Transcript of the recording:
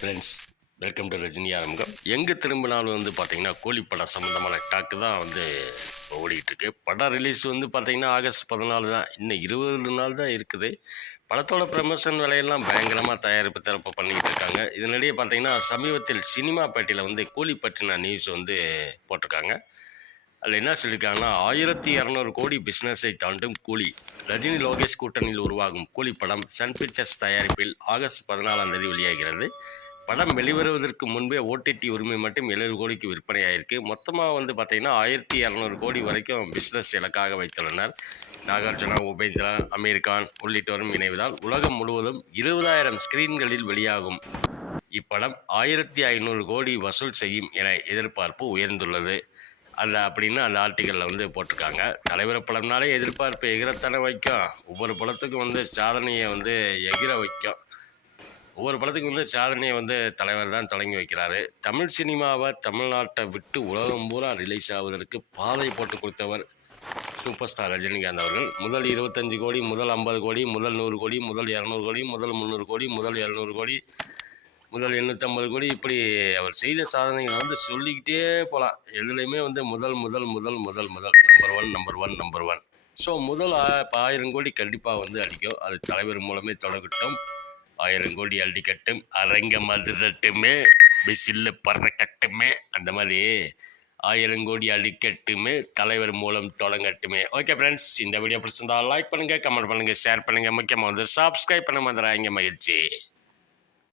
Friends welcome to Rajini ஆரம்பம் எங்கே திரும்பினாலும் வந்து பார்த்தீங்கன்னா கோழிப்படம் சம்மந்தமான டாக்கு தான் வந்து இப்போ படம் ரிலீஸ் வந்து பார்த்தீங்கன்னா ஆகஸ்ட் பதினாலு தான். இன்னும் இருபது நாள் தான் இருக்குது. படத்தோட ப்ரமோஷன் வேலையெல்லாம் பயங்கரமாக தயாரிப்பு தரப்பு பண்ணிக்கிட்டு இருக்காங்க. இதனிடையே பார்த்தீங்கன்னா சமீபத்தில் சினிமா பேட்டியில் வந்து கூலி பற்றின நியூஸ் வந்து போட்டிருக்காங்க. அதில் என்ன சொல்லியிருக்காங்கன்னா ஆயிரத்தி இரநூறு கோடி பிஸ்னஸை தாண்டும் கூலி. ரஜினி லோகேஷ் கூட்டணியில் உருவாகும் கூலி படம் சன் பிக்சர்ஸ் தயாரிப்பில் ஆகஸ்ட் பதினாலாம் தேதி வெளியாகிறது. படம் வெளிவருவதற்கு முன்பே ஓடிடி உரிமை மட்டும் எழுபது கோடிக்கு விற்பனையாயிருக்கு. மொத்தமாக வந்து பார்த்திங்கன்னா ஆயிரத்தி இரநூறு கோடி வரைக்கும் பிஸ்னஸ் இலக்காக வைத்துள்ளனர். நாகார்ஜுனா உபேந்திரா அமீர் கான் உள்ளிட்டோரும் இணைவதால் உலகம் முழுவதும் இருபதாயிரம் ஸ்கிரீன்களில் வெளியாகும். இப்படம் ஆயிரத்தி ஐநூறு கோடி வசூல் செய்யும் என எதிர்பார்ப்பு உயர்ந்துள்ளது. அந்த அப்படின்னு அந்த ஆர்டிக்கலில் வந்து போட்டிருக்காங்க. தலைவர் படம்னாலே எதிர்பார்ப்பு எகிரத்தானே வைக்கும். ஒவ்வொரு படத்துக்கும் வந்து சாதனையை வந்து எகிர வைக்கும். ஒவ்வொரு படத்துக்கு வந்து சாதனையை வந்து தலைவர் தான் தொடங்கி வைக்கிறாரு. தமிழ் சினிமாவை தமிழ்நாட்டை விட்டு உலகம் பூரா ரிலீஸ் ஆவதற்கு பாதை போட்டு கொடுத்தவர் சூப்பர் ஸ்டார் ரஜினிகாந்த் அவர்கள். முதல் இருபத்தஞ்சு கோடி முதல் ஐம்பது கோடி முதல் நூறு கோடி முதல் இரநூறு கோடி முதல் முந்நூறு கோடி முதல் இரநூறு கோடி முதல் எண்ணூற்றம்பது கோடி இப்படி அவர் செய்த சாதனைகளை வந்து சொல்லிக்கிட்டே போகலாம் எதுலேயுமே வந்து முதல் முதல் முதல் முதல் முதல். Number one number one number one so முதல் ஆ- ஆயிரம் கோடி கண்டிப்பாக வந்து அடிக்கும். அது தலைவர் மூலமே தொடங்கட்டும். ஆயிரம் கோடி அடிக்கட்டும். அரங்க மதுரட்டுமே விசில்ல பறக்கட்டுமே அந்த மாதிரி ஆயிரம் கோடி அடிக்கட்டுமே தலைவர் மூலம் தொடங்கட்டுமே. ஓகே ஃப்ரெண்ட்ஸ் இந்த வீடியோ பிடிச்சிருந்தா லைக் பண்ணுங்கள் கமெண்ட் பண்ணுங்கள் ஷேர் பண்ணுங்கள் முக்கியமாக வந்து சப்ஸ்கிரைப் பண்ண மாதிரி மகிழ்ச்சி.